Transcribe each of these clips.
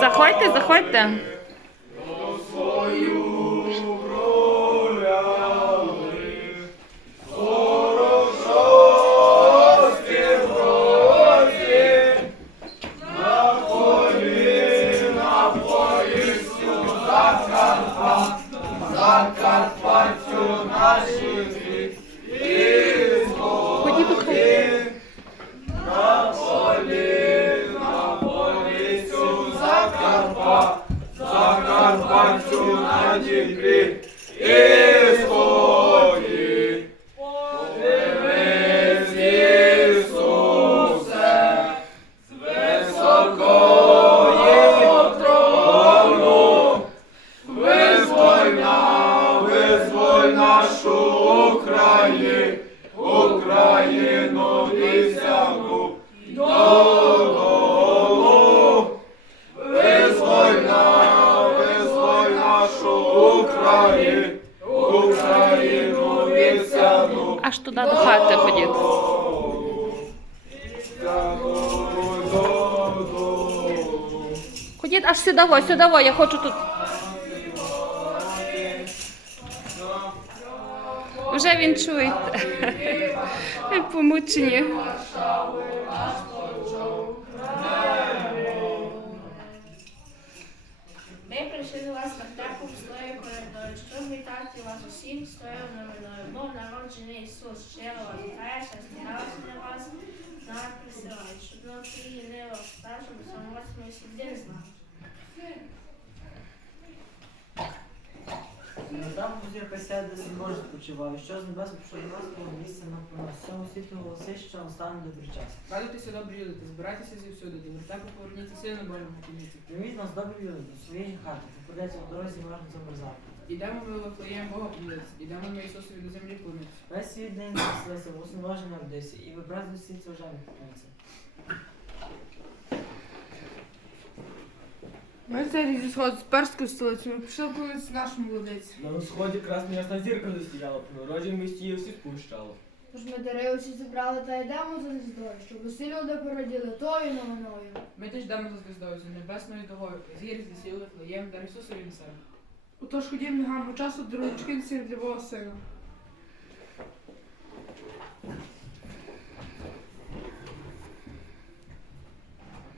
Заходьте, заходьте. Закарпатцю на Дніпрі і сході. Подивись, з високої трону, визволь, визволь нашу Україну. Аж туди до хати ходіть. Ходіть аж сюди, во, сюди, я хочу тут. Вже він чує. Помучені. Щоб вітати вас усім на. Бог народжений Ісус, щиро вас вітає, що спіралася для вас, знак присилає, щоб на Україні не розстав, щоб сам вас ми не знали. Там зірка сяде, Боже спочиває, що з небес пішов до нас, того місця на понос. Всьому світлу голоси, що настане добрий час. Радуйтеся, добрі люди, збирайтеся зівсюди, до вертепу поверніться сильно Божому поміці. Прийміть нас добрі люди до своєї хати, попадеться в дорозі можна замерзати. Ідемо ми Вифлеєм Бога помилитися, ідемо ми Ісусові до землі клонитися. Весь світ день веселися, в усноваження родися, і вибрати до світ служами поклониться. Ми зараз зі сходу з перською столицею, ми пішли помитися нашому владиці. На сході красна ясна зірка застояла, по народі місті її всі спущала. Тож ми дивилися, зібрали та йдемо за звіздою, щоб усі люди породіли тою новиною. Ми теж йдемо за звіздою, за небесною догою, зір зі сіл Вифлеєм, дар Ісусові на себе. Отож ходім негайно часу до ручки для сина.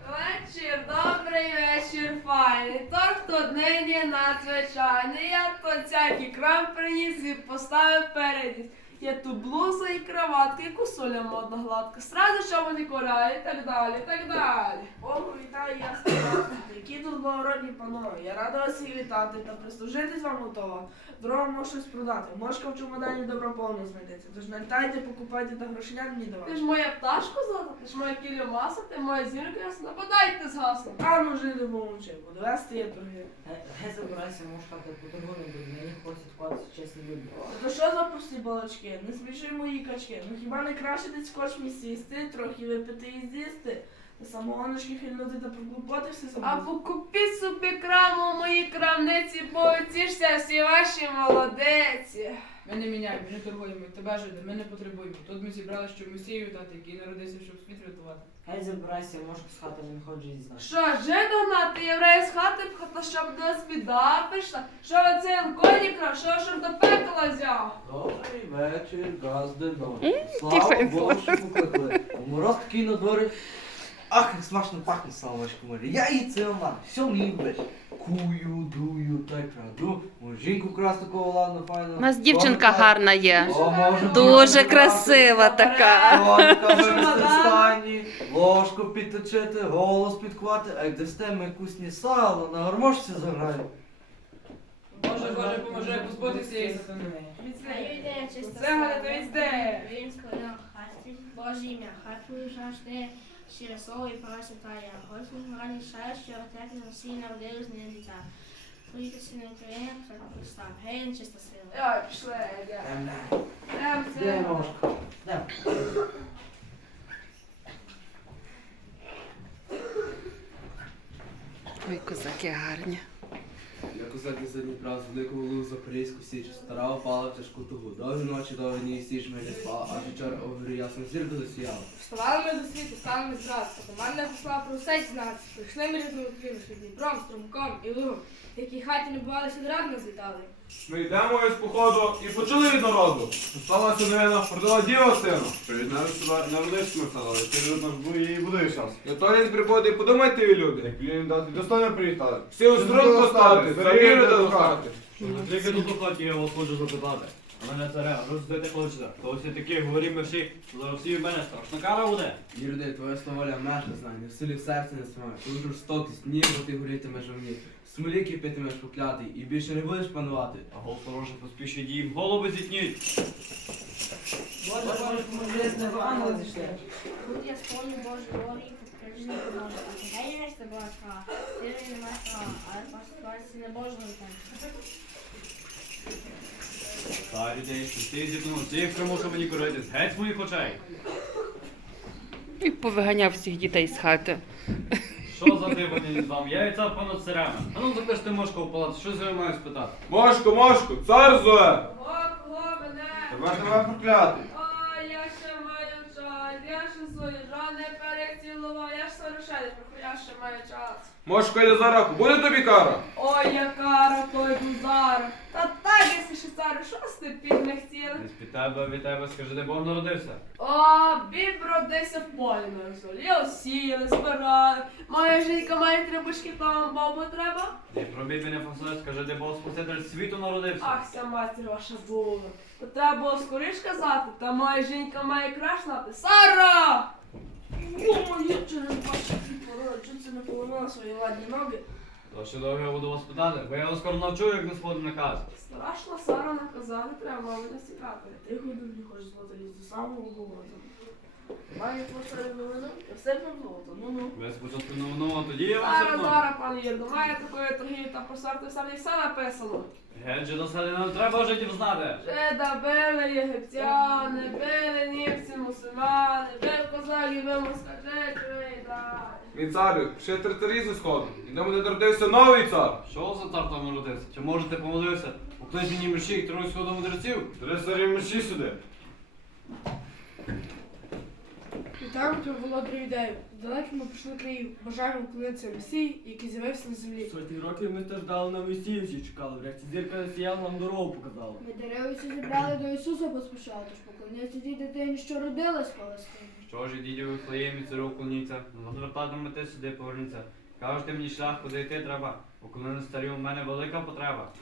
Вечір, добрий вечір, файний. Торт тут нині надзвичайний. Я то всякий крам приніс і поставив передіс. Є тут блуза і краватка, і кусуля модна гладка. Сразу що вони коряє, і так далі, і так далі. Богу вітаю, я здравствуйте, які тут благородні панове. Я рада вас всіх вітати та прислужитись вам готова. Дорога може щось продати. Мошка в чемодані добро повно знайдеться. Тож налітайте, покупайте та грошеня мені Ти ж моя пташка злата, ти ж моя кілюмаса, ти моя зірка ясна. Подайте згасно. А ну жити помовчи, буду вести є торги. Гей забирайся, муж хати, поторгуємо, бо мені хочуть хватити чесні люди. То що за пусті балачки? Не сміши мої качки. Ну хіба не краще десь в кочмі сісти, трохи випити і з'їсти? Та самогоночки хильнути та проглупоти все А забути. покупіть собі краму у моїй крамниці, потішся всі ваші молодеці. Ми не міняємо, ми не торгуємо, тебе жиде, ми не потребуємо. Тут ми зібрали, щоб Месію вітати, який народився, щоб світ рятувати. Гей забирайся, мошка з хати не ходжу і знати. Що, жидо гнати, євреї з хати пхати, щоб до нас біда прийшла? Що ви цей анконіка, що щоб до пекла взяв? Добрий вечір, газдино. тихо, Слава Богу, що покликали. Мороз такий на дворі. Ах, як смачно пахне салочка морі. Я її ціла, все мені любиш. Кую, дую, та й краду. Може, жінку крас такого ладно, файно. У нас дівчинка гарна є. О, може, Дуже дівчинка красива така. Тонка вивести стані, ложку підточити, голос підхвати, а як дасте ми кусні сало, на гармошці заграю. Боже, Боже, поможи позбутися цієї сатани. Маю ідея чиста. Це Галя, візде. Він складав хасті, Боже ім'я, хай завжди, щире слово і просить Тая. Господь раді шаю, що отеки на всі народили з неї дитя. Твої сини України, так постав. Гей, чиста сила. Ой, пішли, йде. Ем, Ем, Де ножка? Де? Ой, козаки гарні. Як козаки за Дніпра, з великого лугу Запорізьку січ, стара опала в тяжку тугу. Довгі ночі, довгі дні, січ ми не спала, аж вчора огорі ясно зірка засіяла. Вставали ми до світу, стали ми зразу. Команда пішла про все нас, Прийшли ми Україну, Дніпром, Струмком і Лугом. В якій хаті не бували, сюди рад нас вітали. Ми йдемо із походу і почали від народу. Сталася новина, продала діва сину. Навіть сюди, не ми стали, ти ж був і будуєш час. Ніхто не приходить, подумайте ви люди. Як він дати, достойно приїхали. Всі у поставити, стати, завірити до хати. Тільки тут у хаті я вас хочу запитати. Мене царя, роздати хочете. То всі такі говорі мерші, зараз всі в мене страшна кара буде. Ні, людей, твоя словоля межа знання, в силі серце не смає, твою жорстокість, ні, бо ти горітимеш у мені. Смолі кипітимеш поклятий, і більше не будеш панувати. А гол сторожа поспішить їм, голови зітніть. Боже, Боже, поможи, з неба ангели зійшли. Тут я сповню Божу волю і підтвердження Божу. Гей, не тебе права, ти не маєш права, але поступається не Божого так. Та людей, що ти зіткнув, всіх примусив мені коритись, геть з моїх очей. І повиганяв всіх дітей з хати. Що за диваний з вам? Я і цар понад царями. А ну закличте мошку в палац, що з я маю спитати? Мошку, мошку, цар зуе. О, кого мене? Тебе ж тебе проклятий. Ой, я ще маю час, я ще свою жани перецілував, я ж сорушаю, я ще маю час. Мошку йде за раку, буде тобі кара. Ой, яка той бузар. Та так, якщо ще царю, що ж ти під не хотіли? Не з-під тебе, від тебе, скажи, де Бог народився. О, біб родився в полі на солі, осіяли, збирали. Моя жінка має трибушки, там бабу треба. Не пробій мене фасоль, скажи, де Бог спаситель світу народився. Ах, ся матір ваша була. То треба було скоріш казати, та моя жінка має краш знати. Сара! О, я через бачу, чого це не повернула свої ладні ноги. То ще довго я буду вас питати, бо я вас скоро навчу, як не сходу наказ. Страшно Сара наказали, треба маму не стікати. Ти году не хочеш злота до самого голоду. Має твою новину, я все злото, ну-ну. Ви спочатку новину, а тоді я Зараз, верну. зараз, пан Єрду, має такої торгівлі та посарти сам як все написано. Геть же до селі не треба життів знати. Жида били єгиптяни, били німці, Мій царю, ще третарі зі сходу. Ідемо не народився новий цар. Що за цар там народився? Чи можете помолився? Поклич мені мерщі, трохи сходу мудреців. Три старі мерші сюди. Вітаємо тебе, володарю ідею. Далеко ми пішли країв. Бажаємо вклонитися Месії, який з'явився на землі. Сотні років ми страждали на Месію, всі чекали. Врешті зірка засіяла нам дорогу показала. Ми деревиці зібрали до Ісуса поспішали, тож поклоняйся тій дитині, що родилась в Палестині. Що ж, дідів у Флеємі царю вклоніться, звертатимете сюди поверніться. Кажете мені шлях, куди йти треба. Уклони старі, у мене велика потреба.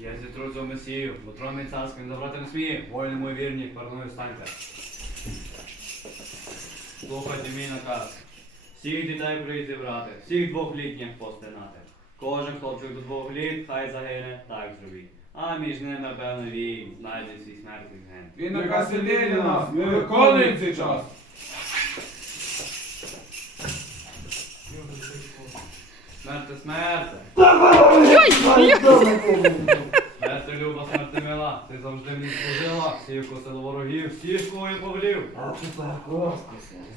Я зітру за Месію, бо трон мій царський не забрати не сміє. Воїни мої вірні, парною станьте. Слухайте мій наказ. Всіх дітей прийти брати, всіх двохлітніх постинати. Кожен хлопчик до двох літ, хай загине, так зробіть. А між ними, певно, він знайде свій смертний ген. Він наказ іде для нас, ми виконуємо цей час. Смерти, смерти! Смерти, люба, смерти мила, ти завжди мені служила, всі косила ворогів, всі школи повлів.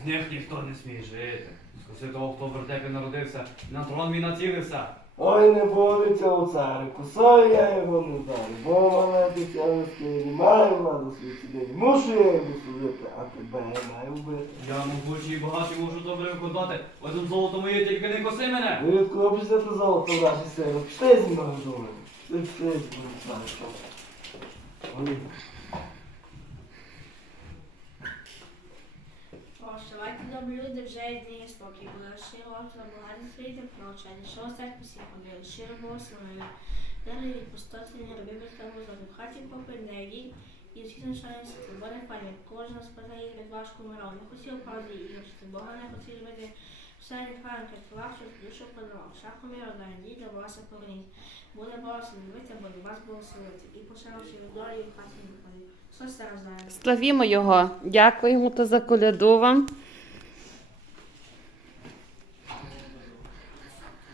З них ніхто не сміє жити. Скоси того, хто в вертепі народився, на трон мій націлився. Ой, не бориться у царю, кусаю я його не знаю, бо мене дитя скелі, маю владу свій мушу я йому служити, а тебе я маю вбити. Я могучий і багатий можу добре викладати, ось золото моє, тільки не коси мене. Ви відкопишся те золото в нашій силі, пішли зі мною думаю, пішли, пішли зі мною. Вони. Прощавайте, добрі люди, вже дні спокій, були щиро вам благодні світи прощання, що серед усіх ходили, щиро благословили. Дали від пустоти, не роби без тому зони, в хаті попи, не йдіть, і всі навчаються, це буде пані, кожен спадає від важку миру, не хотів правди і віршити, Не хвалим, що душу подавав, шахом миру, дай дій, до вас поверніть. Буде Бога дивитися, буде вас благословити, і пошаривши від долі, в хаті виходить. Славімо його, дякуємо та за коляду вам.